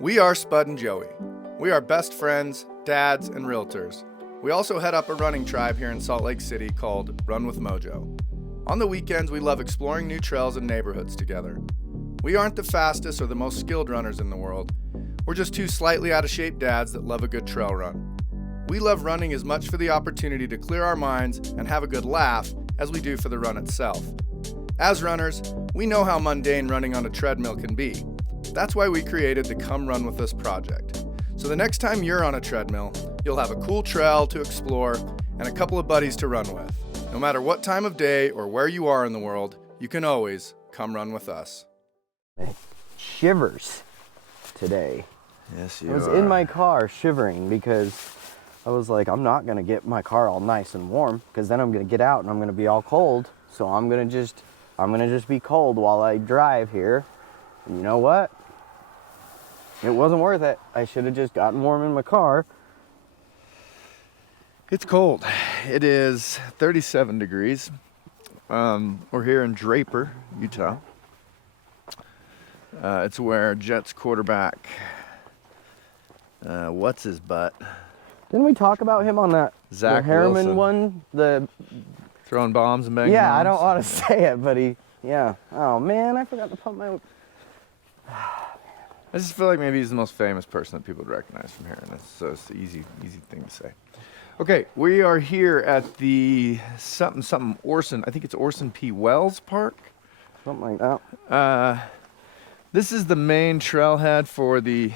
We are Spud and Joey. We are best friends, dads, and realtors. We also head up a running tribe here in Salt Lake City called Run with Mojo. On the weekends, we love exploring new trails and neighborhoods together. We aren't the fastest or the most skilled runners in the world. We're just two slightly out of shape dads that love a good trail run. We love running as much for the opportunity to clear our minds and have a good laugh as we do for the run itself. As runners, we know how mundane running on a treadmill can be. That's why we created the Come Run With Us project. So the next time you're on a treadmill, you'll have a cool trail to explore and a couple of buddies to run with. No matter what time of day or where you are in the world, you can always come run with us. Shivers today. Yes, you I was are. in my car shivering because I was like, I'm not gonna get my car all nice and warm because then I'm gonna get out and I'm gonna be all cold. So I'm gonna just be cold while I drive here. And you know what? It wasn't worth it. I should have just gotten warm in my car. It's cold. It is 37 degrees. We're here in Draper, Utah. It's where Jets quarterback, what's his butt? Didn't we talk about him on that Zach the Harriman Wilson. one? The Throwing bombs and banging yeah, bombs. I don't want to say it, but yeah. Oh man, I forgot to put my. I just feel like maybe he's the most famous person that people would recognize from here, and it's the easy thing to say. Okay, we are here at the something Orson. I think it's Orson P. Welles Park. Something like that. This is the main trailhead for the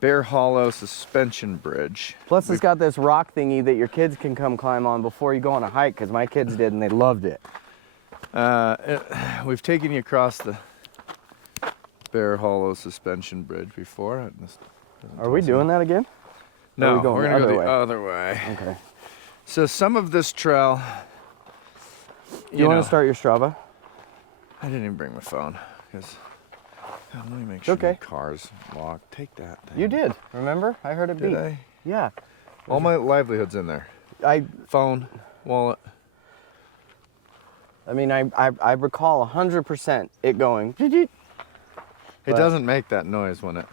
Bear Hollow Suspension Bridge. Plus, it's got this rock thingy that your kids can come climb on before you go on a hike, because my kids did and they loved it. We've taken you across the Bear Hollow Suspension Bridge before. Are we doing that again? No, Or are we going we're the going to go other the way? other way. Okay. So some of this trail, You want to start your Strava? I didn't even bring my phone because let me make sure Okay. my car's locked. Take that thing. You did. Remember? I heard it Did beep. I? Yeah. All my livelihood's in there. I Phone, wallet. mean, I recall 100% it going. It But- doesn't make that noise when it.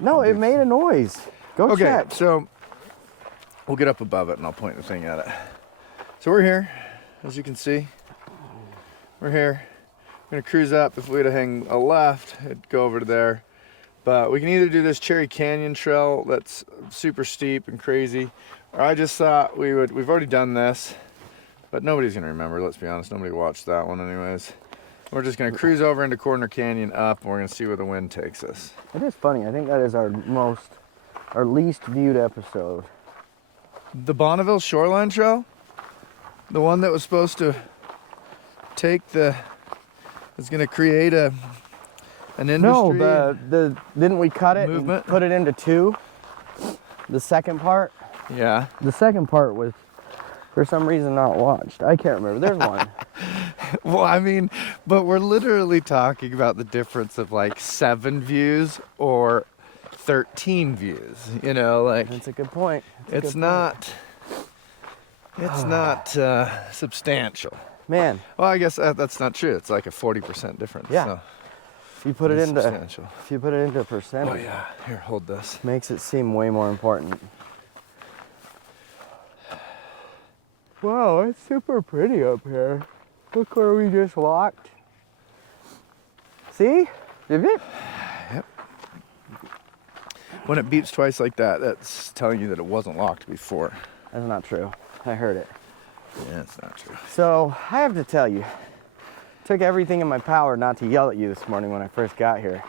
No, it made a noise. Go Okay, check. so we'll get up above it and I'll point the thing at it. So we're here, as you can see. We're here. We're gonna cruise up. If we were to hang a left, it'd go over to there. But we can either do this Cherry Canyon trail that's super steep and crazy, or I just thought we've already done this, but nobody's gonna remember, let's be honest. Nobody watched that one anyways. We're just gonna cruise over into Corner Canyon up, and we're gonna see where the wind takes us. It is funny. I think that is our least viewed episode. The Bonneville Shoreline Trail, the one that was supposed to is gonna create an industry. No, didn't we cut it movement? and put it into two? The second part? Yeah. The second part was, for some reason, not watched. I can't remember. There's one. Well, I mean, but we're literally talking about the difference of like 7 views or 13 views. You know, like That's a good point. it's not substantial. Man, Well, I guess that's not true. It's like a 40% difference. Yeah. So if you put it it's into substantial. percentage, Oh yeah. Here, hold this. makes it seem way more important. Wow, it's super pretty up here. Look where we just walked. See? Did it? When it beeps twice like that, that's telling you that it wasn't locked before. That's not true. I heard it. Yeah, it's not true. So, I have to tell you, took everything in my power not to yell at you this morning when I first got here.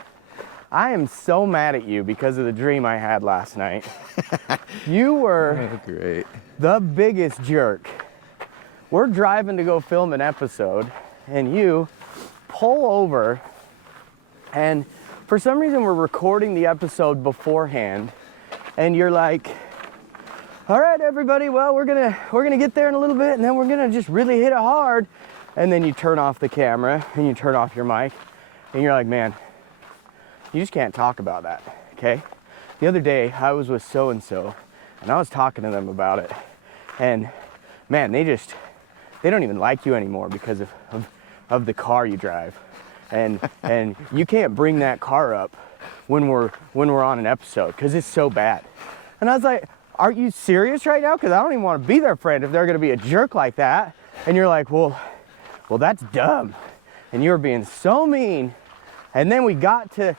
I am so mad at you because of the dream I had last night. You were Oh, great. the biggest jerk. We're driving to go film an episode, and you pull over, and for some reason we're recording the episode beforehand, and you're like, all right, everybody, well, we're gonna get there in a little bit, and then we're gonna just really hit it hard. And then you turn off the camera, and you turn off your mic, and you're like, man, you just can't talk about that, okay? The other day, I was with so-and-so, and I was talking to them about it, and man, they don't even like you anymore because of the car you drive. and you can't bring that car up when we're on an episode because it's so bad. And I was like, are you serious right now? Because I don't even want to be their friend if they're going to be a jerk like that. And you're like, well, that's dumb. And you were being so mean. And then we got to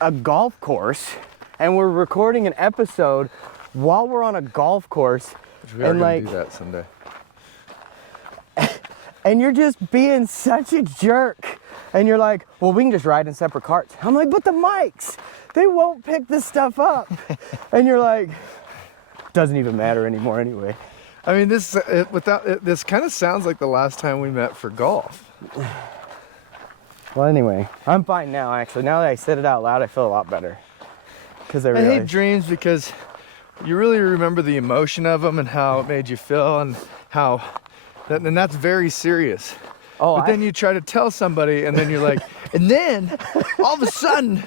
a golf course and we're recording an episode while we're on a golf course. We are going to do that someday. And you're just being such a jerk. And you're like, well, we can just ride in separate carts. I'm like, but the mics, they won't pick this stuff up. And you're like, doesn't even matter anymore anyway. I mean, this kind of sounds like the last time we met for golf. Well, anyway, I'm fine now, actually. Now that I said it out loud, I feel a lot better. Because I hate dreams because you really remember the emotion of them and how it made you feel and how, and that's very serious. Oh, but then you try to tell somebody and then you're like, and then all of a sudden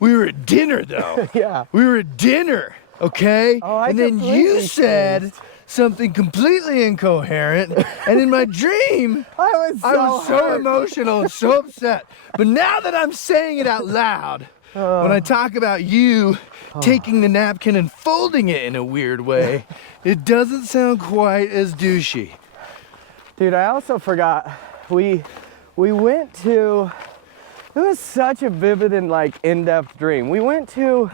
we were at dinner though. Yeah. We were at dinner, okay? Oh, I and then you said spaced. something completely incoherent. And in my dream, I was so hurt. emotional and so upset. But now that I'm saying it out loud, when I talk about you taking the napkin and folding it in a weird way, it doesn't sound quite as douchey. Dude, I also forgot, we went to, it was such a vivid and like in-depth dream. We went to,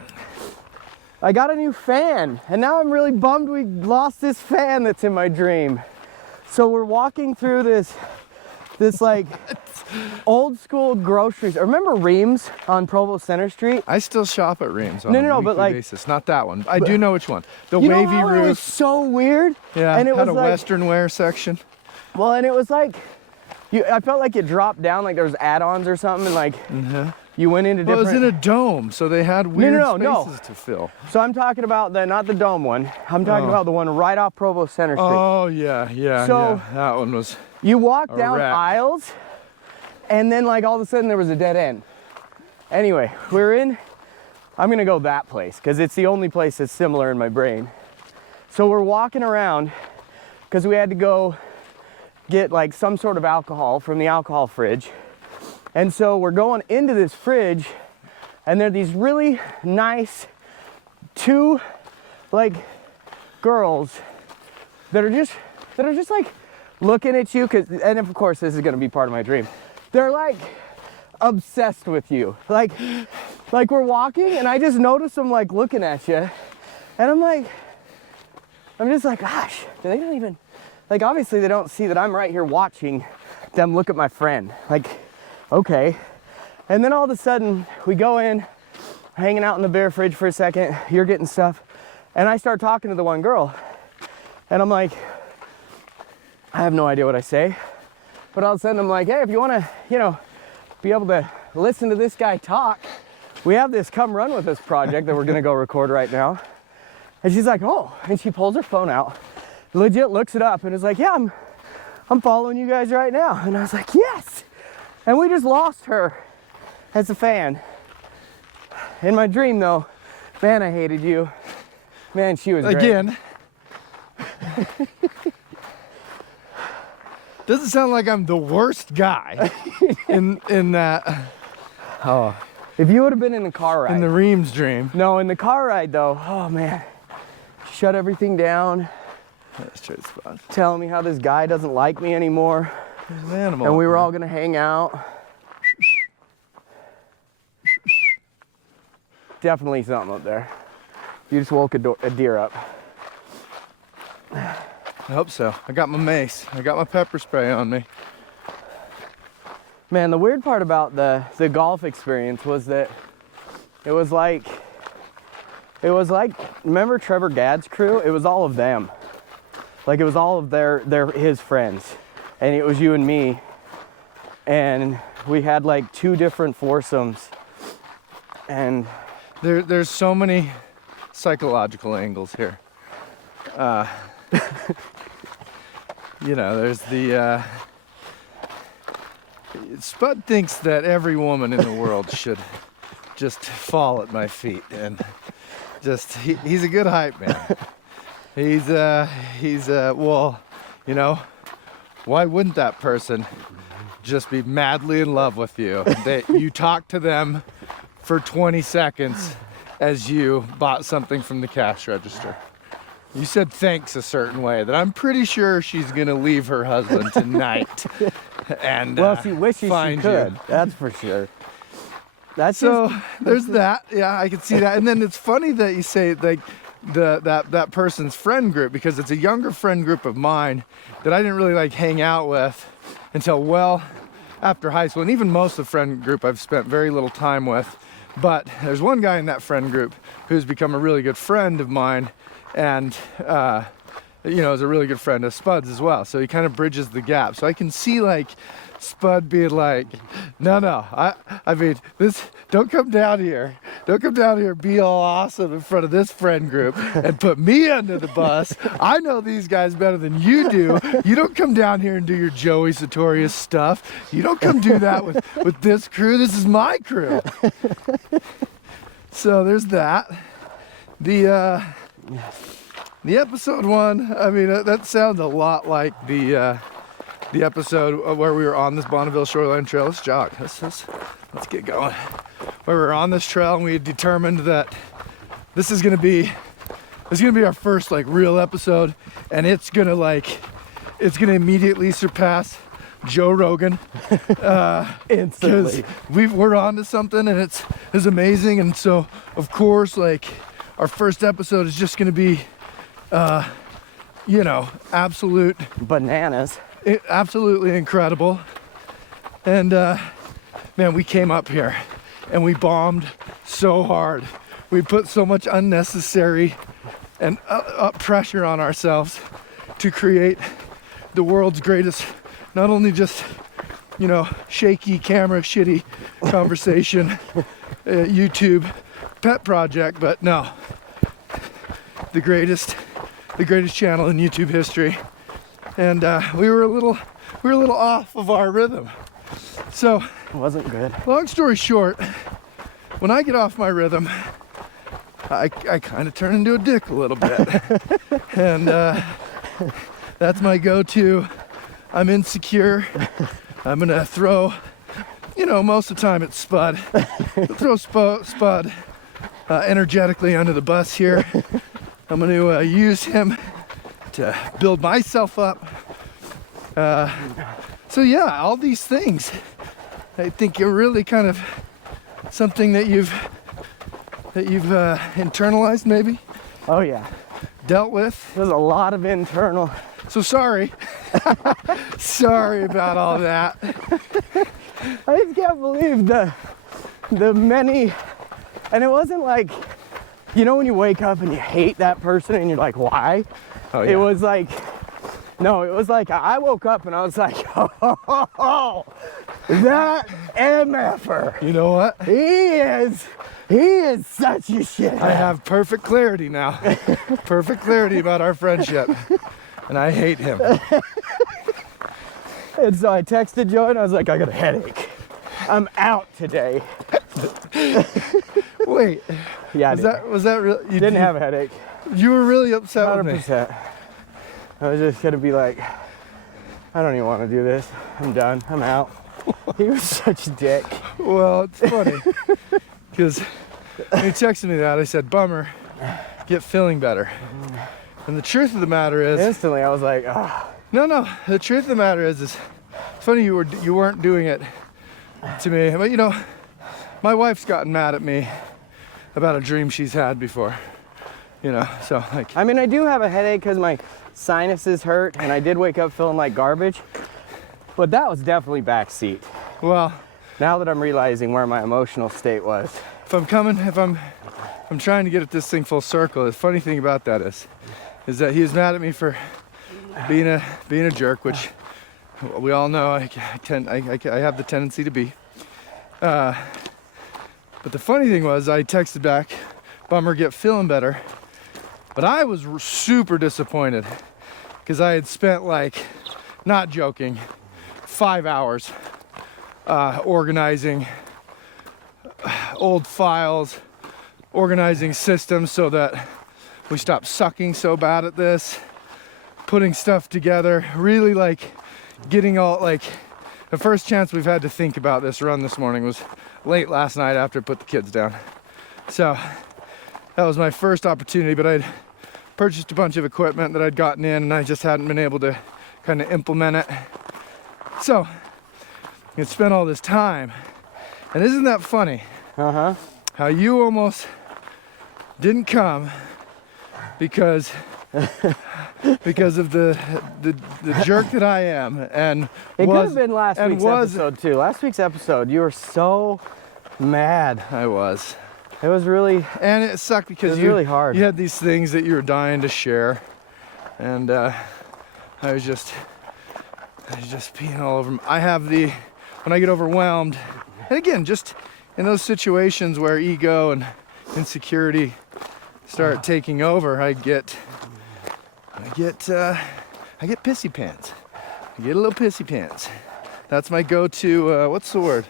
I got a new fan and now I'm really bummed we lost this fan that's in my dream. So we're walking through this like old school groceries. Remember Reams on Provo Center Street? I still shop at Reams on a weekly basis. Not that one. I do know which one. The wavy roof. It was so weird. Yeah, and it had was a like, Western wear section. Well, and it was like, I felt like it dropped down, like there was add-ons or something, and like you went into different. Well, it was in a dome, so they had weird spaces to fill. So I'm talking about not the dome one. I'm talking about the one right off Provo Center Street. Oh yeah. So that one was. You walk down wreck. aisles, and then like all of a sudden there was a dead end. Anyway, I'm gonna go that place because it's the only place that's similar in my brain. So we're walking around because we had to go get like some sort of alcohol from the alcohol fridge. And so we're going into this fridge and there are these really nice two like girls that are just like looking at you and of course this is going to be part of my dream. They're like obsessed with you. Like we're walking and I just notice them like looking at you and I'm just like, gosh, they don't even, like obviously they don't see that I'm right here watching them look at my friend. Like, okay. And then all of a sudden we go in, hanging out in the beer fridge for a second, you're getting stuff. And I start talking to the one girl and I'm like, I have no idea what I say. But all of a sudden I'm like, hey, if you want to, be able to listen to this guy talk, we have this come run with us project that we're going to go record right now. And she's like, oh, and she pulls her phone out, legit looks it up and is like, yeah, I'm following you guys right now. And I was like, yes. And we just lost her as a fan. In my dream though, man, I hated you. Man, she was great. Again. Doesn't sound like I'm the worst guy in that. Oh, if you would have been in the car ride. In the Reams dream. No, in the car ride though, oh man. Shut everything down. That's true spot. Telling me how this guy doesn't like me anymore. There's an animal. And we were all gonna hang out. Definitely something up there. You just woke a deer up. I hope so. I got my mace. I got my pepper spray on me. Man, the weird part about the golf experience was that it was like, remember Trevor Gadd's crew? It was all of them. Like it was all of his friends. And it was you and me. And we had like 2 different foursomes. And there's so many psychological angles here. There's the Spud thinks that every woman in the world should just fall at my feet and he's a good hype man. He's well, why wouldn't that person just be madly in love with you. That you talk to them for 20 seconds as you bought something from the cash register. You said thanks a certain way that I'm pretty sure she's gonna leave her husband tonight and Well, she wishes she find could. you. That's for sure. That's So just, there's that. Yeah, I can see that. And then it's funny that you say like that person's friend group, because it's a younger friend group of mine that I didn't really like hang out with until well after high school. And even most of the friend group I've spent very little time with. But there's one guy in that friend group who's become a really good friend of mine, and is a really good friend of Spud's as well. So he kind of bridges the gap. So I can see like Spud being like, no, I mean, this, don't come down here, be all awesome in front of this friend group and put me under the bus. I know these guys better than you do. You don't come down here and do your Joey Sartorius stuff. You don't come do that with this crew. This is my crew. So there's that. The episode one, I mean, that sounds a lot like the episode where we were on this Bonneville Shoreline Trail. Let's jog. Let's get going. Where we were on this trail and we had determined that this is gonna be our first like real episode, and it's gonna immediately surpass Joe Rogan. instantly. Because we're on to something, and it's amazing. And so of course, like, our first episode is just gonna be absolute Bananas. absolutely incredible. And man, we came up here and we bombed so hard. We put so much unnecessary and pressure on ourselves to create the world's greatest, not only just shaky camera shitty conversation YouTube pet project, but no, the greatest channel in YouTube history. And we were a little off of our rhythm. So It wasn't good. long story short, when I get off my rhythm, I kind of turn into a dick a little bit. And that's my go-to. I'm insecure. I'm gonna throw, most of the time it's Spud. Throw Spud energetically under the bus here. I'm gonna use him to build myself up. So yeah, all these things, I think you're really kind of something that you've internalized, maybe Oh yeah. dealt with. There's a lot of internal. So sorry. Sorry about all that. I just can't believe the many, and it wasn't like, when you wake up and you hate that person and you're like, why? Oh, It was like, no, it was like I woke up and I was like, oh, that MFer. You know what? He is such a shit. I have perfect clarity now. Perfect clarity about our friendship. And I hate him. And so I texted Joe and I was like, I got a headache. I'm out today. Wait, Yeah, was that real? You didn't have a headache. You were really upset with me. 100%. I was just gonna be like, I don't even want to do this. I'm done. I'm out. He was such a dick. Well, it's funny because when he texted me that, I said, "Bummer, get feeling better." And the truth of the matter is, Instantly, I was like, ah. no. The truth of the matter is it's funny you weren't doing it to me, but my wife's gotten mad at me about a dream she's had before. So like, I mean, I do have a headache because my sinuses hurt, and I did wake up feeling like garbage. But that was definitely backseat. well, Now that I'm realizing where my emotional state was. if I'm trying to get at this thing full circle, the funny thing about that is that he was mad at me for being a jerk, which we all know I have the tendency to be. But the funny thing was, I texted back, "Bummer, get feeling better." But I was super disappointed because I had spent, like, not joking, 5 hours organizing old files, organizing systems so that we stopped sucking so bad at this, putting stuff together, really like getting all like the first chance we've had to think about this run this morning was late last night after I put the kids down. So that was my first opportunity, but I'd purchased a bunch of equipment that I'd gotten in and I just hadn't been able to kind of implement it. So I spent all this time, and isn't that funny? How you almost didn't come because of the jerk that I am, and it could have been last week's episode too. Last week's episode, you were so mad. I was. It was really, and it sucked because it was really hard. You had these things that you were dying to share, and I was just peeing all over. I have when I get overwhelmed, and again, just in those situations where ego and insecurity start taking over, I get pissy pants. I get a little pissy pants. That's my go-to. What's the word?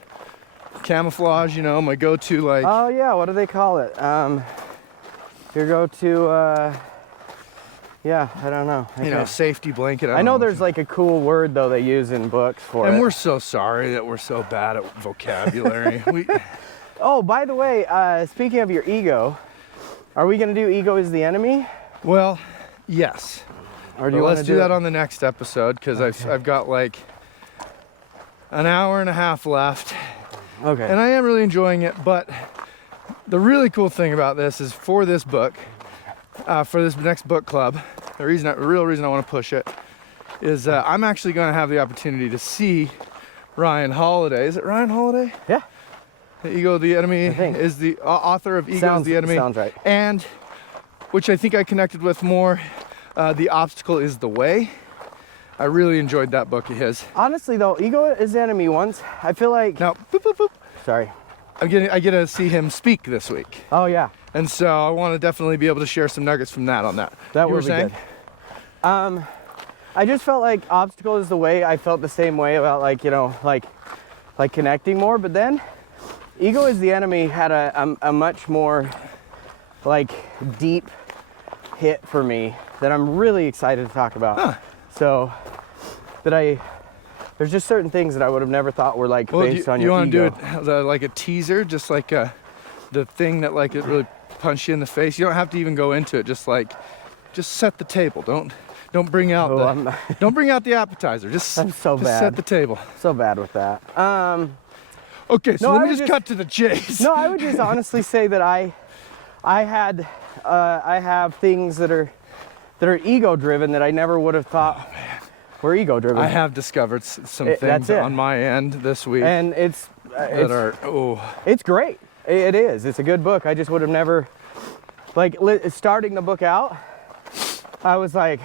Camouflage. You know, my go-to, like. Oh yeah, what do they call it? Your go-to. Yeah, I don't know. Safety blanket. I know there's like a cool word though they use in books for it. And we're so sorry that we're so bad at vocabulary. Oh, by the way, speaking of your ego, are we gonna do ego is the enemy? Well, yes. Or do you let's do that on the next episode, because I've got like an hour and a half left. Okay. And I am really enjoying it, but the really cool thing about this is for this book, for this next book club, the real reason I want to push it is I'm actually going to have the opportunity to see Ryan Holiday. Is it Ryan Holiday? Yeah. The Ego the Enemy is the author of Ego is the Enemy. Sounds right. And which I think I connected with more, The Obstacle is the Way. I really enjoyed that book of his. Honestly though, Ego is the Enemy once, I feel like... Now, boop, boop, boop. Sorry. I get to see him speak this week. Oh yeah. And so I want to definitely be able to share some nuggets from that on that. That would be good. I just felt like Obstacle is the Way. I felt the same way about like connecting more, but then Ego is the Enemy had a much more like deep hit for me that I'm really excited to talk about. Huh. So there's just certain things that I would have never thought were like based on your ego. You want to do it like a teaser, just like the thing that like it really punched you in the face? You don't have to even go into it. Just set the table. Don't bring out don't bring out the appetizer. I'm so bad. Set the table. So bad with that. Okay, so let me just cut to the chase. No, I would just honestly say that I have things that are ego driven that I never would have thought were ego driven. I have discovered some things on my end this week, and it's great. It is. It's a good book. I just would have never, starting the book out, I was like,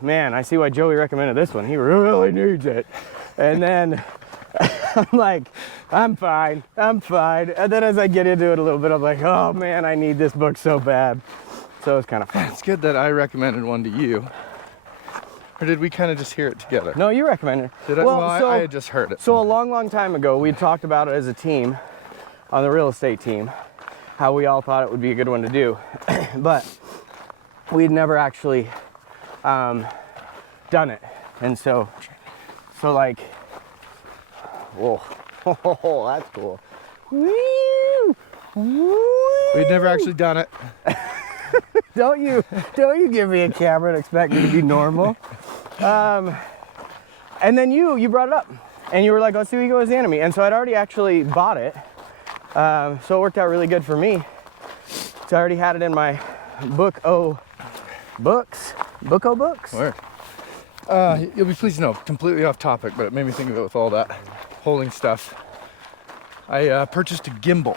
man, I see why Joey recommended this one. He really needs it. And then I'm like, I'm fine. And then as I get into it a little bit, I'm like, oh man, I need this book so bad. So it's kind of fun. It's good that I recommended one to you. Or did we kind of just hear it together? No, you recommended it. Did I? Well, I had just heard it. So a long time ago, we talked about it as a team, on the real estate team, how we all thought it would be a good one to do. But we'd never actually done it. And so like, whoa, that's cool. We'd never actually done it. Don't you give me a camera and expect me to be normal. And then you brought it up and you were like, let's do Ego is the Enemy. And so I'd already actually bought it. So it worked out really good for me. So I already had it in my books. Where? You'll be pleased to know, completely off topic, but it made me think of it with all that holding stuff. I purchased a gimbal.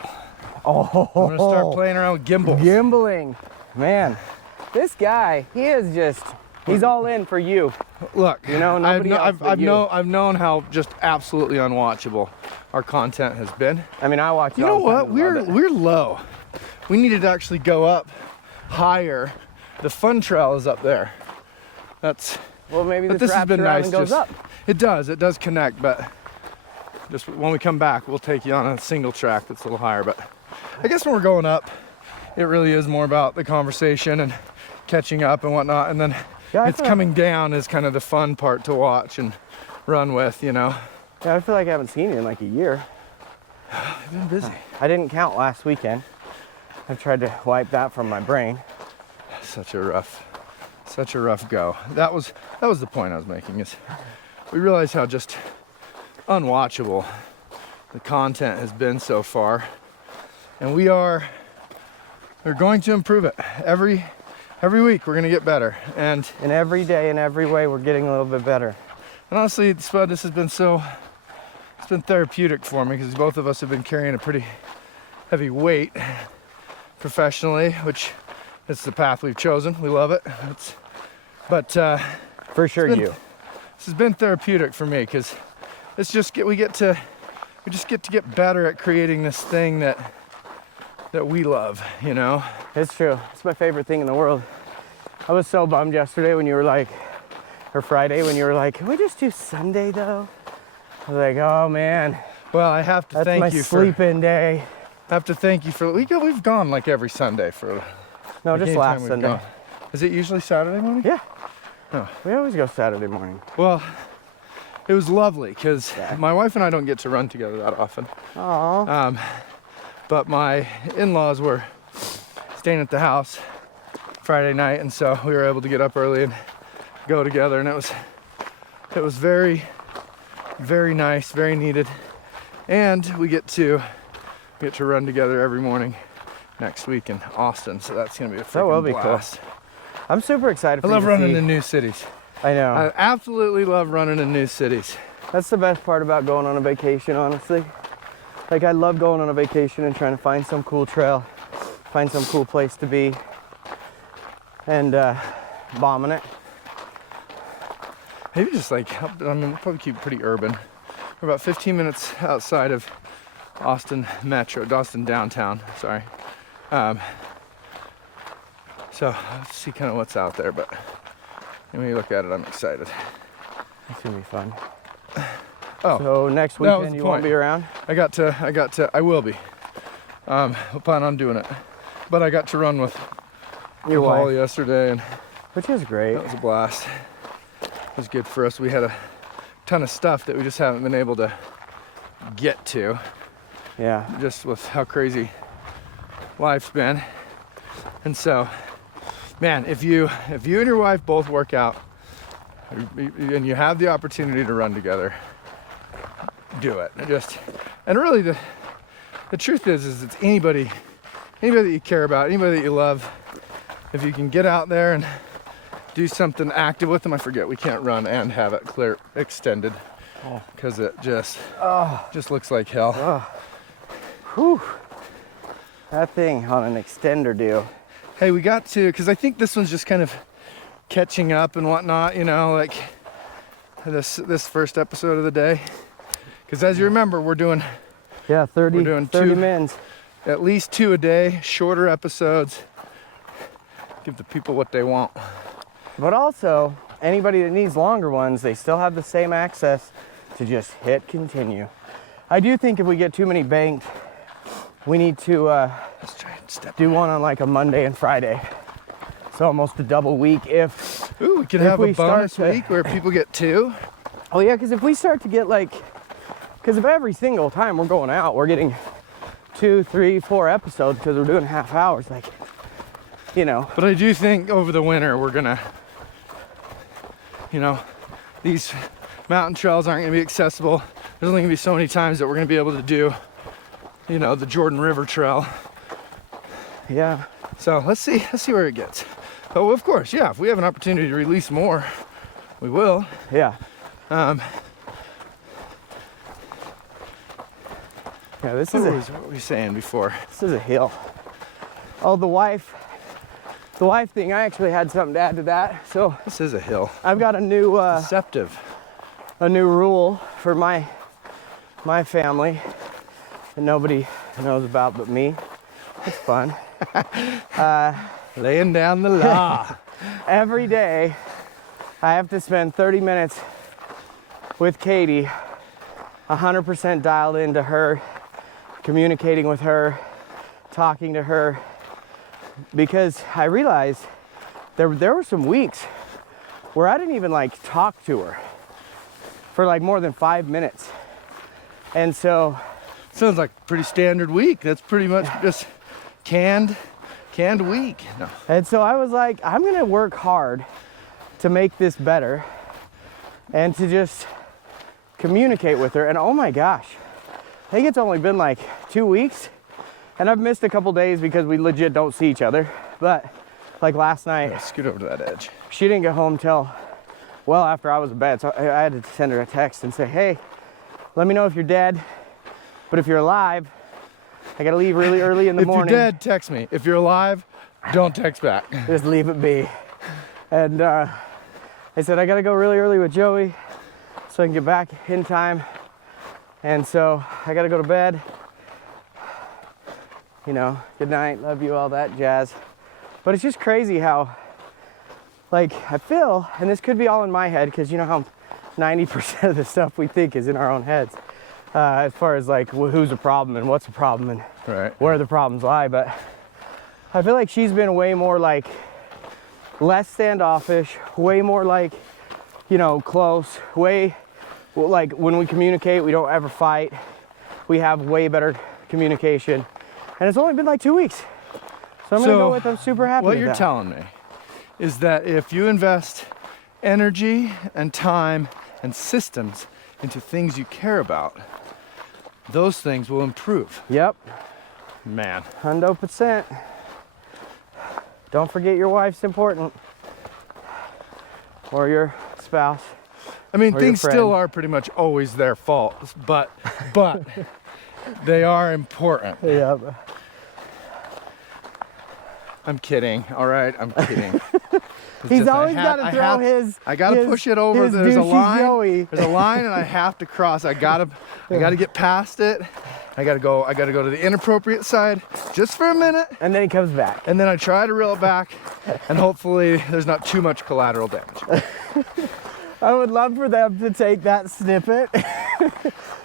Oh, I'm gonna start playing around with gimbals. Gimbling. Man, this guy, he's all in for you. Look, you know, I've known how just absolutely unwatchable our content has been. I mean, I watch it. You know what? We're low. We needed to actually go up higher. The fun trail is up there. Maybe this has been nice. Goes up. It does connect, but just when we come back, we'll take you on a single track that's a little higher. But I guess when we're going up, it really is more about the conversation and catching up and whatnot, and then coming down is kind of the fun part to watch and run with, you know. Yeah, I feel like I haven't seen you in like a year. I've been busy. I didn't count last weekend. I've tried to wipe that from my brain. Such a rough go. That was the point I was making, is we realize how just unwatchable the content has been so far. And we're going to improve it. Every week we're gonna get better. And every day in every way we're getting a little bit better. And honestly, Spud, this has been it's been therapeutic for me, because both of us have been carrying a pretty heavy weight professionally, which is the path we've chosen. We love it. For sure, this has been therapeutic for me, because it's just we just get to get better at creating this thing that we love, you know? It's true. It's my favorite thing in the world. I was so bummed yesterday when you were like, or Friday when you were like, can we just do Sunday though? I was like, oh man. Well, I have to thank you for sleep-in day. I have to thank you for we've gone like every Sunday for. No, like just last Sunday. Gone. Is it usually Saturday morning? Yeah. Oh. We always go Saturday morning. Well, it was lovely, because my wife and I don't get to run together that often. Aww. But my in-laws were staying at the house Friday night, and so we were able to get up early and go together, and it was very, very nice, very needed. And we get to run together every morning next week in Austin, so that's gonna be a freaking blast. Cool. I'm super excited for I love running in new cities. I know. I absolutely love running in new cities. That's the best part about going on a vacation, honestly. Like, I love going on a vacation and trying to find some cool trail, find some cool place to be, and bombing it. Maybe just like, we'll probably keep it pretty urban. We're about 15 minutes outside of Austin downtown, sorry. So let's see kind of what's out there, but when you look at it, I'm excited. It's gonna be fun. Oh, so next weekend you won't be around? I will be. We'll plan on doing it. But I got to run with your Paul wife yesterday, and which is great. That was a blast. It was good for us. We had a ton of stuff that we just haven't been able to get to. Yeah. Just with how crazy life's been. And so, man, if you and your wife both work out and you have the opportunity to run together, do it. And really the truth is it's anybody that you care about, anybody that you love. If you can get out there and do something active with them, I forget we can't run and have it clear extended, because it just looks like hell. Whew. That thing on an extender deal. Hey, we got to, because I think this one's just kind of catching up and whatnot, you know, like this first episode of the day. Because as you remember, we're doing 30 two, mins. At least 2 a day, shorter episodes. Give the people what they want. But also, anybody that needs longer ones, they still have the same access to just hit continue. I do think if we get too many banked, we need to let's try and do one on like a Monday and Friday. So almost a double week if we could have a bonus week where people get 2. Oh yeah, because if we start to get like, because if every single time we're going out, we're getting 2, 3, 4 episodes because we're doing half hours, like, you know. But I do think over the winter we're gonna, you know, these mountain trails aren't gonna be accessible. There's only gonna be so many times that we're gonna be able to do, you know, the Jordan River Trail. Yeah. So let's see where it gets. But of course, yeah, if we have an opportunity to release more, we will. Yeah. Yeah, this is what were we saying before? This is a hill. Oh, the wife thing, I actually had something to add to that. So this is a hill. I've got a new deceptive. A new rule for my family that nobody knows about but me. It's fun. Laying down the law. Every day I have to spend 30 minutes with Katie, 100% dialed into her, communicating with her, talking to her, because I realized there were some weeks where I didn't even like talk to her for like more than 5 minutes. And so, sounds like a pretty standard week. That's pretty much just canned week. No. and so I was like, I'm gonna work hard to make this better and to just communicate with her. And oh my gosh, I think it's only been like 2 weeks, and I've missed a couple days because we legit don't see each other. But like last night, Yeah, scoot over to that edge. she didn't get home till well after I was in bed, so I had to send her a text and say, hey, let me know if you're dead, but if you're alive, I gotta leave really early in the morning. If you're dead, text me. If you're alive, don't text back. Just leave it be. And I said, I gotta go really early with Joey so I can get back in time. And so I gotta go to bed. You know, good night, love you, all that jazz. But it's just crazy how, like, I feel, and this could be all in my head, because you know how 90% of the stuff we think is in our own heads, as far as like who's a problem and what's a problem and Right. where the problems lie. But I feel like she's been way more like less standoffish, way more like, you know, close, way like when we communicate, we don't ever fight. We have way better communication. And it's only been like 2 weeks. So I'm gonna go with, I'm super happy What with you're that. telling me is that if you invest energy and time and systems into things you care about, those things will improve. Yep, Man. 100%. Don't forget your wife's important. Or your spouse. I mean, Or your things still friend. are pretty much always their fault, but they are important. Yep. I'm kidding. All right, I'm kidding. It's He's just I always had- got I to throw have- his. I gotta his- push it over. his There's a douchey line. Joey. There's a line, and I have to cross. I gotta get past it. I gotta go to the inappropriate side just for a minute, And then he comes back. and then I try to reel it back, and hopefully there's not too much collateral damage. I would love for them to take that snippet.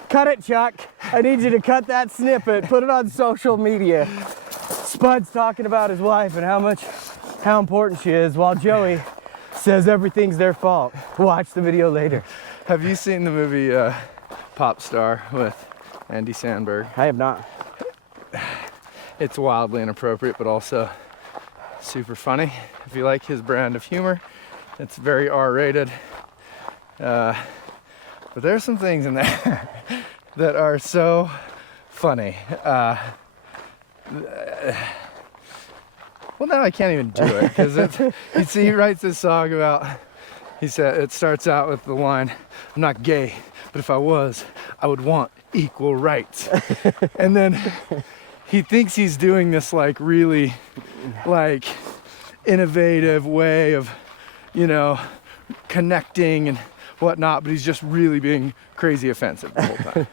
Cut it, Chuck. I need you to cut that snippet. Put it on social media. Spud's talking about his wife and how important she is, while Joey says everything's their fault. Watch the video later. Have you seen the movie Pop Star with Andy Samberg? I have not. It's wildly inappropriate, but also super funny. If you like his brand of humor, it's very R-rated. But there's some things in there that are so funny. Well, now I can't even do it because he writes this song about. He said it starts out with the line, "I'm not gay, but if I was, I would want equal rights." And then he thinks he's doing this like really like innovative way of, you know, connecting and whatnot, but he's just really being crazy offensive the whole time.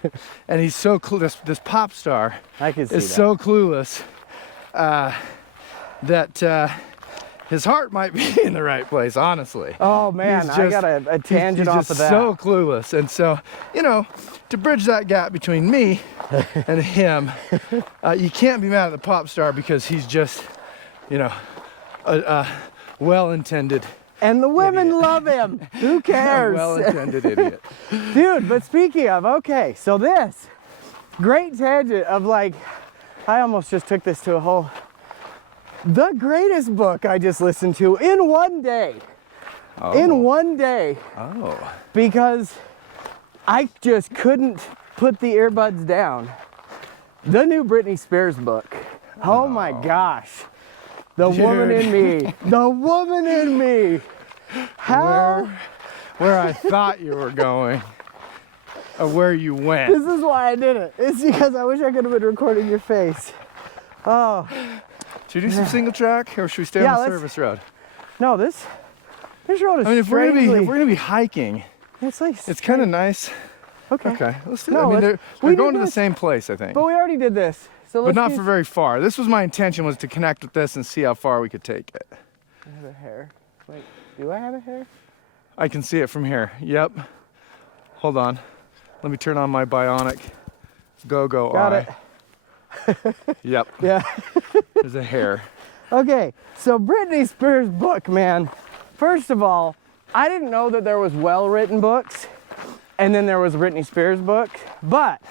And he's so this pop star I can see is that. so clueless that his heart might be in the right place, honestly. Oh man, He's I got a tangent he's off just of that. so clueless. And so, you know, to bridge that gap between me and him, you can't be mad at the pop star because he's just, you know, a well-intended, And the women Idiot. love him. Who a cares? well-intended idiot. Dude, but speaking of, okay, so this great tangent of like, I almost just took this to a whole, the greatest book I just listened to in one day. In one day, Oh. because I just couldn't put the earbuds down. The new Britney Spears book. Oh my gosh. The woman in me. The woman in me. How? Where I thought you were going, or where you went. This is why I did it. It's because I wish I could have been recording your face. Oh, Should we do some single track, or should we stay Yeah, on the let's- service road? no, this road is I mean, if we're strangely, gonna be hiking, it's like, it's kind of nice. okay. Okay, let's do. No, I mean, let's- they're we going did to the this- same place, I think, But we already did this. So but let's not do- for very far. This was my intention, was to connect with this and see how far we could take it. I have a hair. Wait, do I have a hair? I can see it from here. Yep. Hold on. Let me turn on my bionic go-go Got eye. it. Yep. Yeah. There's a hair. Okay, so Britney Spears' book, man. First of all, I didn't know that there was well-written books, and then there was Britney Spears' book. But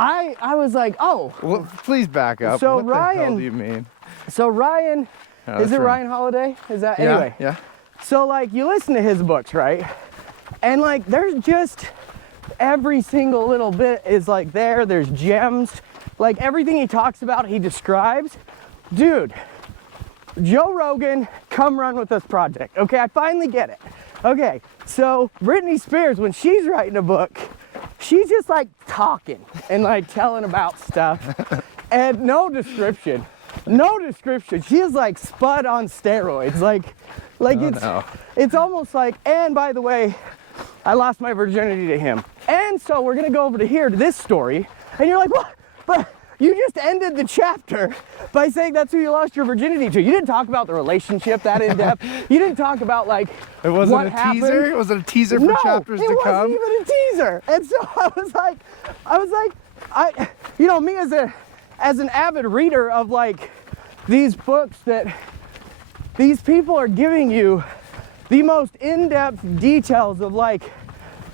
I was like, oh. Well, please back up. So what the hell Ryan- do you mean? So Ryan, Oh, is that's it right. Ryan Holiday? Is that, Yeah, anyway. yeah. So like you listen to his books, right? And like there's just every single little bit is like there's gems. Like everything he talks about, he describes. Dude, Joe Rogan, come run with this project. Okay, I finally get it. Okay, so Britney Spears, when she's writing a book, she's just like talking and like telling about stuff and no description. No description. She is like Spud on steroids. Like no. it's almost like, and by the way, I lost my virginity to him. And so we're gonna go over to here to this story, and you're like, what? But you just ended the chapter by saying that's who you lost your virginity to. You didn't talk about the relationship that in depth. You didn't talk about like It wasn't what a happened. teaser? Was it a teaser for chapters to come? It wasn't even a teaser. And so I was like, you know, me as an avid reader of like these books that these people are giving you the most in-depth details of like,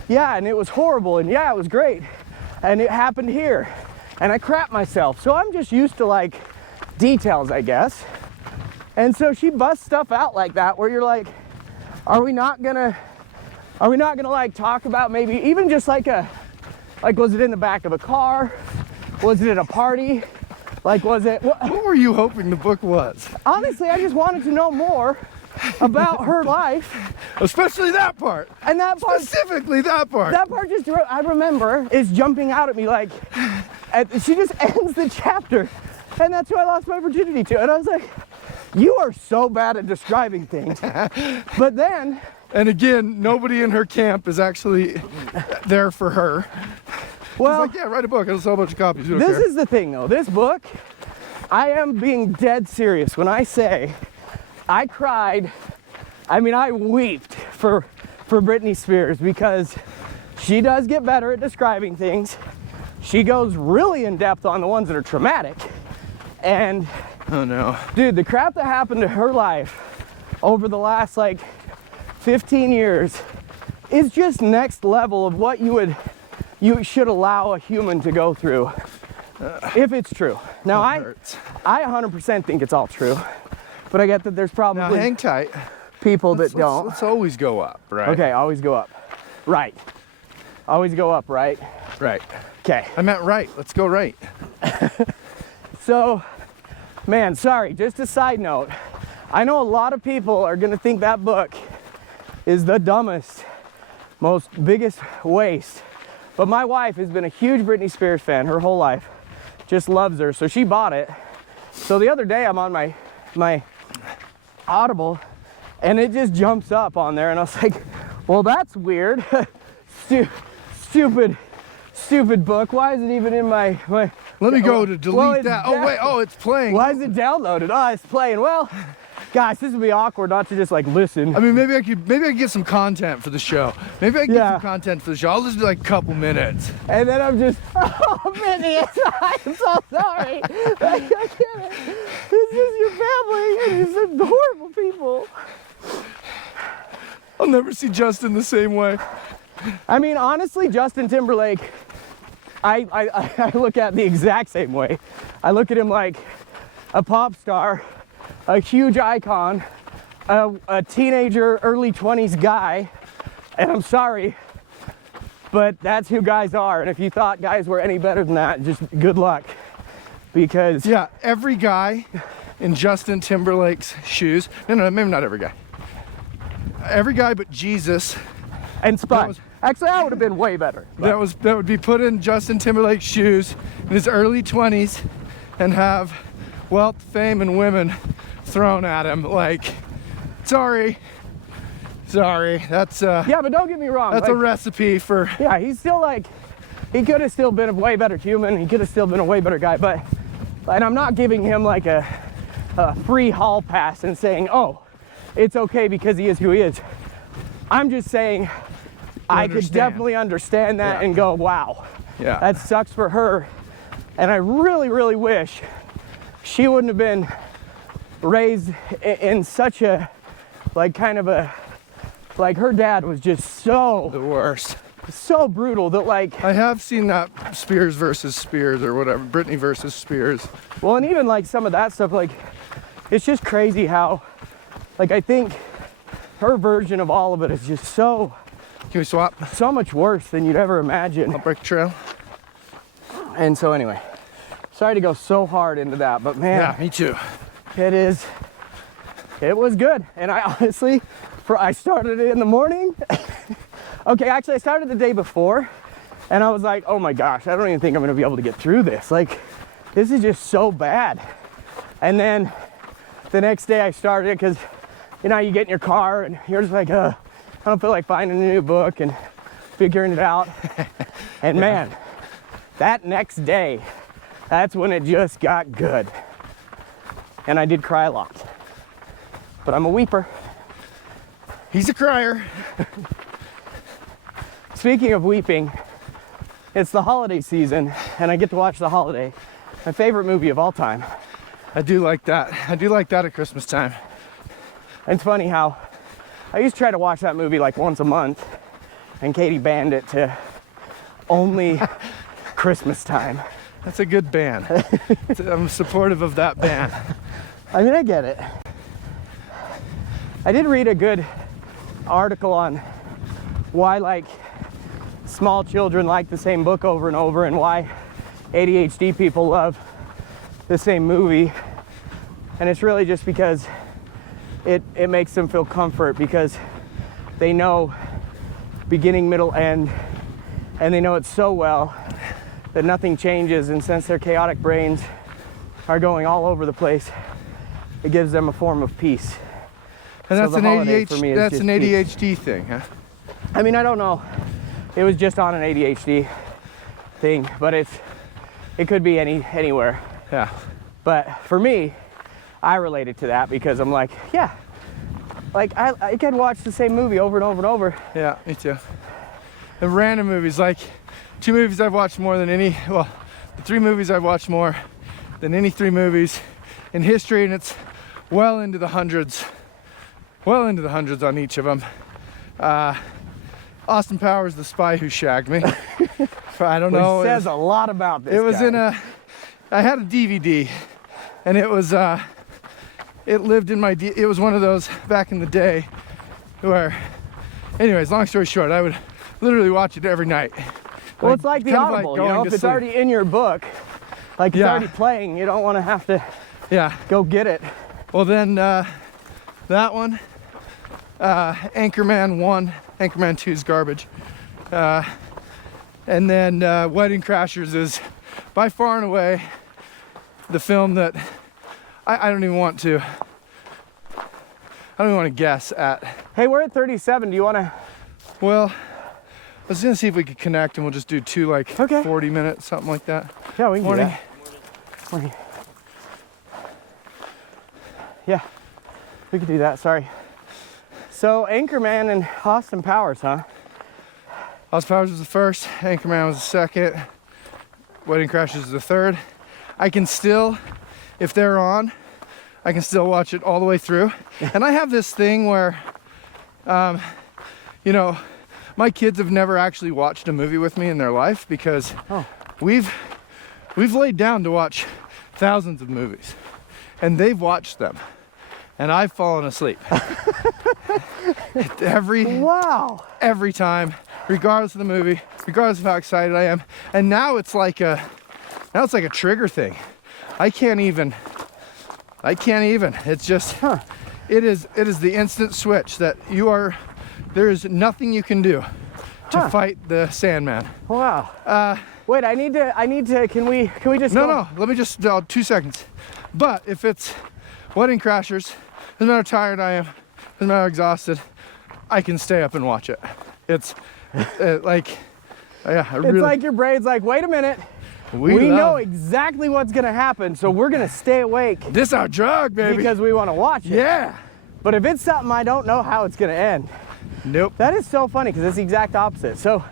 yeah, and it was horrible, and yeah, it was great, and it happened here, and I crap myself. So I'm just used to like details, I guess. And so she busts stuff out like that where you're like, are we not gonna like talk about maybe even just like was it in the back of a car? Was it at a party? Like, was it? What were you hoping the book was? Honestly, I just wanted to know more about her life. Especially that part. And that part, Specifically that part. that part just, I remember, is jumping out at me like, she just ends the chapter. And that's who I lost my virginity to. And I was like, you are so bad at describing things. But then. And again, nobody in her camp is actually there for her. Well, She's like, yeah, write a book. It'll sell a bunch of copies. You don't this care. is the thing though. This book, I am being dead serious when I say I cried. I mean, I wept for Britney Spears because she does get better at describing things. She goes really in depth on the ones that are traumatic. And Oh no. dude, the crap that happened to her life over the last like 15 years is just next level of what you should allow a human to go through if it's true. Now I 100% think it's all true, but I get that there's Now probably hang tight. people that don't. Let's always go up, right? Okay, always go up. Right. Always go up, right? Right. Okay. I meant right. Let's go right. So, man, sorry, just a side note. I know a lot of people are gonna think that book is the dumbest, biggest waste. But my wife has been a huge Britney Spears fan her whole life. Just loves her, so she bought it. So the other day I'm on my Audible, and it just jumps up on there, and I was like, well, that's weird. Stupid book. Why is it even in my Let me go to delete Well, that. Oh, wait. Oh, it's playing. Why is it downloaded? Oh, it's playing. Well, guys, this would be awkward not to just like listen. I mean, maybe I could get some content for the show. Maybe I can get Yeah. some content for the show. I'll just do like a couple minutes. And then I'm just, oh, Minnie, I'm so sorry. I get it. This is your family, and these are horrible people. I'll never see Justin the same way. I mean, honestly, Justin Timberlake, I look at the exact same way. I look at him like a pop star, a huge icon, a teenager, early 20s guy, and I'm sorry, but that's who guys are. And if you thought guys were any better than that, just good luck. Because Yeah, every guy in Justin Timberlake's shoes. No, maybe not every guy. Every guy but Jesus. and Spud. was- Actually, I would have been way better. That would be put in Justin Timberlake's shoes in his early 20s and have wealth, fame, and women thrown at him. Like, sorry. That's Yeah, but don't get me wrong. that's a like, recipe for. yeah, he's still like, he could have still been a way better human. He could have still been a way better guy. And I'm not giving him like a free hall pass and saying, oh, it's okay because he is who he is. I'm just saying I could understand. definitely understand that Yeah. and go, wow, Yeah. that sucks for her. And I really, really wish she wouldn't have been raised in such a, like kind of a, like her dad was just so the worst. so brutal that like, I have seen that Spears versus Spears or whatever, Britney versus Spears. well, and even like some of that stuff, like, it's just crazy how, like, I think her version of all of it is just so Can we swap? so much worse than you'd ever imagine. I'll break the trail. And so anyway, sorry to go so hard into that, but man, Yeah, me too. it was good. And I honestly, I started it in the morning. Okay, actually I started the day before and I was like, oh my gosh, I don't even think I'm gonna be able to get through this. Like, this is just so bad. And then the next day I started it because, you know, you get in your car and you're just like, I don't feel like finding a new book and figuring it out. And man, that next day, that's when it just got good. And I did cry a lot. But I'm a weeper. He's a crier. Speaking of weeping, it's the holiday season and I get to watch The Holiday, my favorite movie of all time. I do like that. I do like that at Christmas time. It's funny how I used to try to watch that movie like once a month and Katie banned it to only Christmas time. That's a good ban. I'm supportive of that ban. I mean, I get it. I did read a good article on why like small children like the same book over and over and why ADHD people love the same movie. And it's really just because it makes them feel comfort because they know beginning, middle, end, and they know it so well that nothing changes. And since their chaotic brains are going all over the place, it gives them a form of peace. And that's So an The Holiday for ADHD. me is That's just an peace. ADHD thing, huh? I mean, I don't know. It was just on an ADHD thing, but it could be anywhere. Yeah. But for me, I related to that because I'm like, yeah, like I could watch the same movie over and over and over. Yeah, me too. And random movies, like 2 movies I've watched more than any, well, the 3 movies I've watched more than any 3 movies in history, and it's well into the hundreds on each of them. Austin Powers, The Spy Who Shagged Me. I don't know. Which says a lot about this It was guy. I had a DVD, and it was, it lived in my, it was one of those back in the day where, anyways, long story short, I would literally watch it every night. Well, it's like the kind of Audible, going you know, to if it's sleep. already in your book, like it's Yeah. already playing, you don't want to have to Yeah. go get it. Well, then that one, Anchorman 1, Anchorman 2 is garbage. And then Wedding Crashers is by far and away the film that I don't even want to, guess at. Hey, we're at 37. Do you want to? Well, I was gonna see if we could connect and we'll just do 2 like Okay. 40 minutes, something like that. Yeah, we can Morning. do that. Morning. Yeah, we could do that. Sorry. So Anchorman and Austin Powers, huh? Austin Powers was the first, Anchorman was the second, Wedding Crashers is the third. I can still, if they're on, I can still watch it all the way through. And I have this thing where, you know, my kids have never actually watched a movie with me in their life because we've laid down to watch thousands of movies and they've watched them and I've fallen asleep. Wow. Every time, regardless of the movie, regardless of how excited I am. And now it's like a trigger thing. I can't even. It's just, it is the instant switch that there is nothing you can do to fight the Sandman. Wow. Wait, I need to, can we just go? No, let me just, 2 seconds. But if it's Wedding Crashers, doesn't matter how tired I am, doesn't matter how exhausted, I can stay up and watch it. It's like, yeah, It's like your brain's like, wait a minute. We know exactly what's gonna happen, so we're gonna stay awake this our drug, baby. because we want to watch it. Yeah. But if it's something I don't know how it's gonna end, Nope. that is so funny because it's the exact opposite. So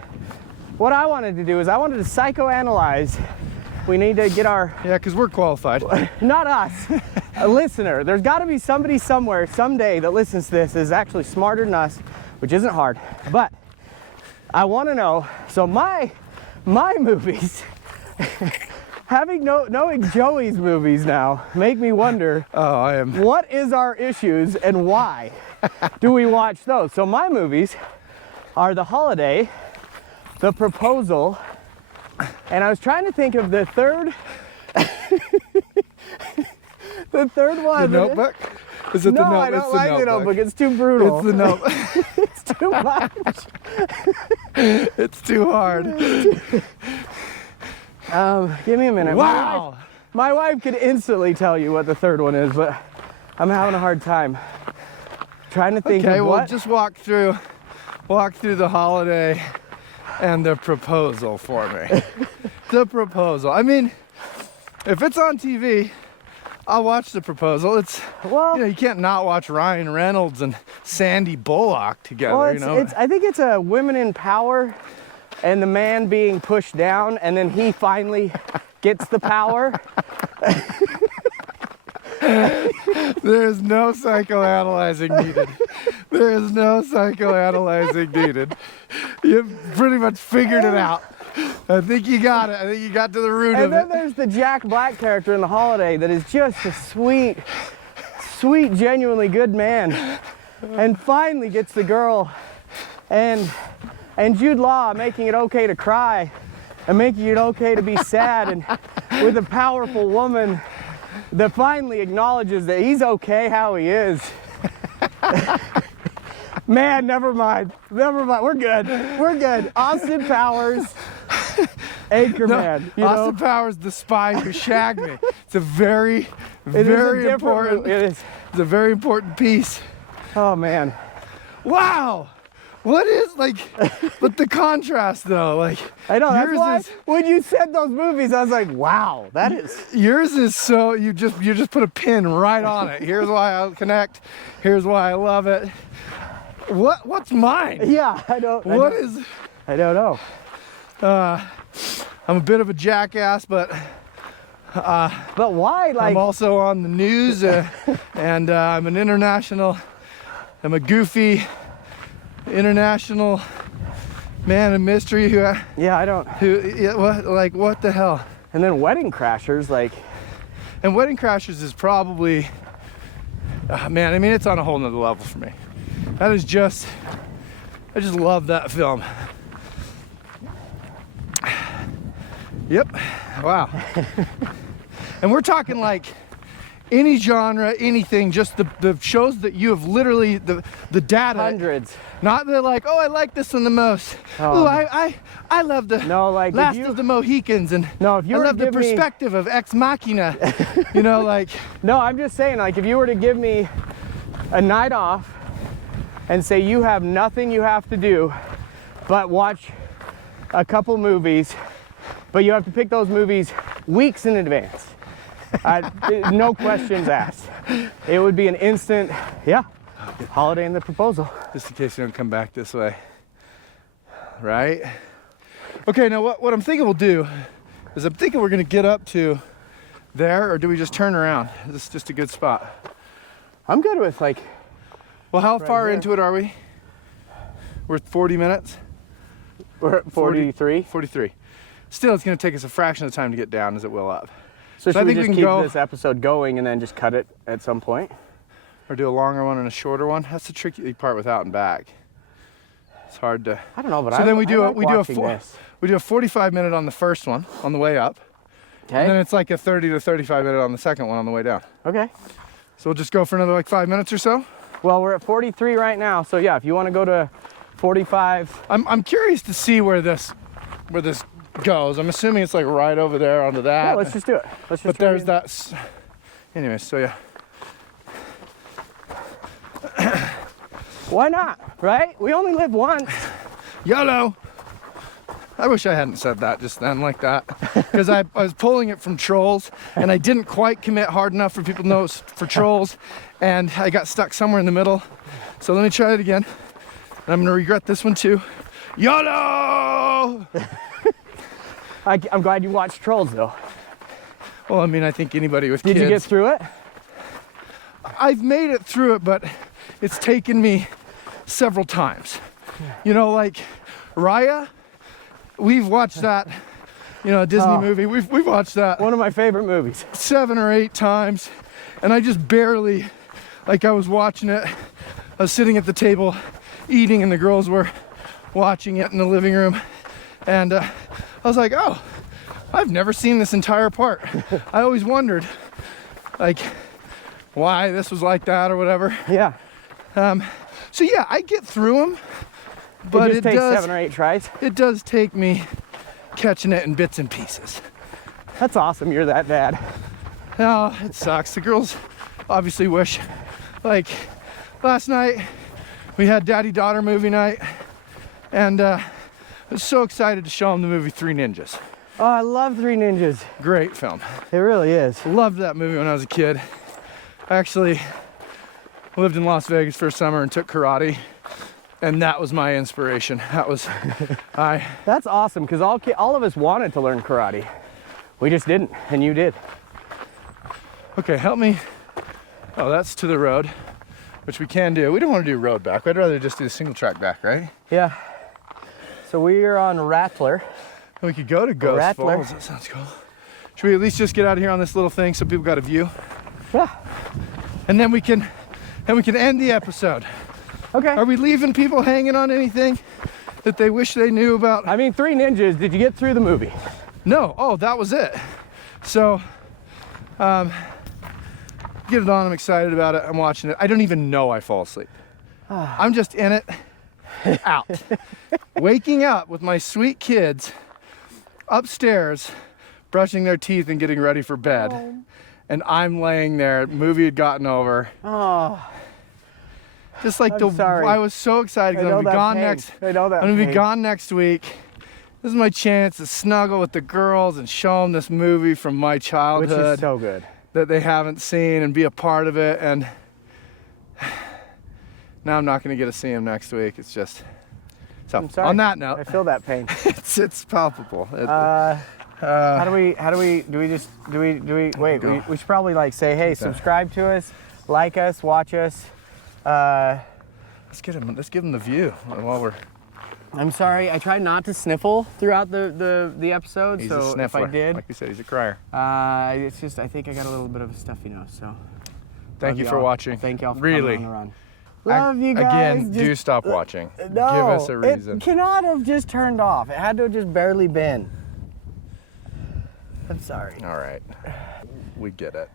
what I wanted to do is I wanted to psychoanalyze. We need to get our, Yeah, because we're qualified. not us, a listener. There's got to be somebody somewhere someday that listens to this is actually smarter than us, which isn't hard. But I want to know. So my movies, knowing Joey's movies now, make me wonder. Oh, I am. What is our issues and why do we watch those? So my movies are The Holiday, The Proposal, and I was trying to think of the third. The third one. The Notebook? Is it no, the Notebook? I don't like the Notebook. It's too brutal. It's the Notebook. It's too much. It's too hard. Give me a minute. Wow. My wife could instantly tell you what the third one is, but I'm having a hard time trying to think Okay, of well, what. just walk through The Holiday and The Proposal for me. The Proposal. I mean, if it's on TV, I'll watch The Proposal. It's, well, you can't not watch Ryan Reynolds and Sandy Bullock together, well, I think it's a women in power and the man being pushed down, and then he finally gets the power. There is no psychoanalyzing needed. There is no psychoanalyzing needed. You've pretty much figured it out. I think you got it. I think you got to the root of it. And then there's the Jack Black character in The Holiday that is just a sweet, genuinely good man, and finally gets the girl, and Jude Law making it okay to cry and making it okay to be sad, and with a powerful woman that finally acknowledges that he's okay how he is. Man, never mind. We're good. Austin Powers, Anchorman. No, Austin Powers, the spy who shagged me. It's a very important. It is. It's a very important piece. Oh man. Wow. What is but the contrast though, I know, that's yours why is, when you said those movies, I was like, wow, that is. Yours is so, you just put a pin right on it. Here's why I connect. Here's why I love it. What's mine? Yeah, I don't know. I'm a bit of a jackass, but why? I'm also on the news, and I'm a goofy international man of mystery who what the hell? And then Wedding Crashers, and Wedding Crashers is probably, man, I mean, it's on a whole nother level for me. I just love that film. Yep. Wow. And we're talking any genre, anything, just the shows that you have literally, the data. Hundreds. Not the oh, I like this one the most. Oh, I love the Last of the Mohicans, and no, if you I love the perspective of Ex Machina. No, I'm just saying, if you were to give me a night off and say you have nothing you have to do but watch a couple movies, but you have to pick those movies weeks in advance. No questions asked. It would be an instant, Holiday and The Proposal. Just in case you don't come back this way. Right? Okay, now what I'm thinking we'll do is I'm thinking we're gonna get up to there, or do we just turn around? Is this just a good spot? I'm good with well, how right far here. into it are we? We're 40 minutes? We're at 43. 43. Still, it's gonna take us a fraction of the time to get down as it will up. So should I we think just we can keep go, this episode going and then just cut it at some point? or do a longer one and a shorter one? That's the tricky part with out and back. It's hard to. I don't know, but so then we do like we do a 45-minute on the first one on the way up. Okay. And then it's like a 30 to 35-minute on the second one on the way down. Okay. So we'll just go for another 5 minutes or so. Well, we're at 43 right now, so yeah, if you want to go to 45. I'm curious to see where this goes. I'm assuming it's right over there onto that. Yeah, let's just do it. But there's that. Anyways, so yeah. Why not, right? We only live once. YOLO. I wish I hadn't said that just then like that, because I was pulling it from Trolls and I didn't quite commit hard enough for people to know it's for Trolls, and I got stuck somewhere in the middle. So let me try it again. And I'm gonna regret this one too. YOLO! I'm glad you watched Trolls though. Well, I mean, I think anybody with kids. Did you get through it? I've made it through it, but it's taken me several times. Raya, we've watched that, you know, a Disney movie. We've watched that One of my favorite movies. 7 or 8 times, and I just barely, like I was watching it, I was sitting at the table eating and the girls were watching it in the living room, and I was like, oh, I've never seen this entire part. I always wondered, like, why this was like that or whatever. Yeah. So yeah, I get through them, but it takes 7 or 8 tries. It does take me catching it in bits and pieces. That's awesome. You're that dad. Oh, it sucks. The girls obviously wish, like, last night we had daddy-daughter movie night, and I was so excited to show them the movie Three Ninjas. Oh, I love Three Ninjas. Great film. It really is. Loved that movie when I was a kid. I actually lived in Las Vegas for a summer and took karate, and that was my inspiration. That was, That's awesome, because all of us wanted to learn karate. We just didn't, and you did. Okay, help me. Oh, that's to the road, which we can do. We don't want to do road back. I'd rather just do the single track back, right? Yeah. So we are on Rattler. We could go to Ghost Rattler. Falls. That sounds cool. Should we at least just get out of here on this little thing so people got a view? Yeah. And then we can end the episode. Okay. Are we leaving people hanging on anything that they wish they knew about? I mean, Three Ninjas, did you get through the movie? No. Oh, that was it. So, get it on. I'm excited about it. I'm watching it. I don't even know I fall asleep. I'm just in it, out. Waking up with my sweet kids upstairs, brushing their teeth and getting ready for bed. Oh. And I'm laying there, movie had gotten over. Oh. Just like sorry. I was so excited because I'm gonna be gone I'm gonna be gone next week. This is my chance to snuggle with the girls and show them this movie from my childhood. Which is so good. That they haven't seen and be a part of it. And now I'm not gonna get to see them next week. It's just, so I'm sorry. on that note, I feel that pain. it's palpable. How do we wait, we should probably like say, hey, subscribe to us, like us, watch us. Let's give them the view while we're. I'm sorry, I tried not to sniffle throughout the episode. He's so a sniffler. if I did, Like we said, he's a crier. it's just, I think I got a little bit of a stuffy nose, so. Thank you for watching. Thank y'all for really. coming on the run. Love you guys. Again, do stop watching. No, give us a reason. It cannot have just turned off. It had to have just barely been. I'm sorry. All right. We get it.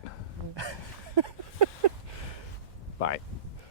Bye.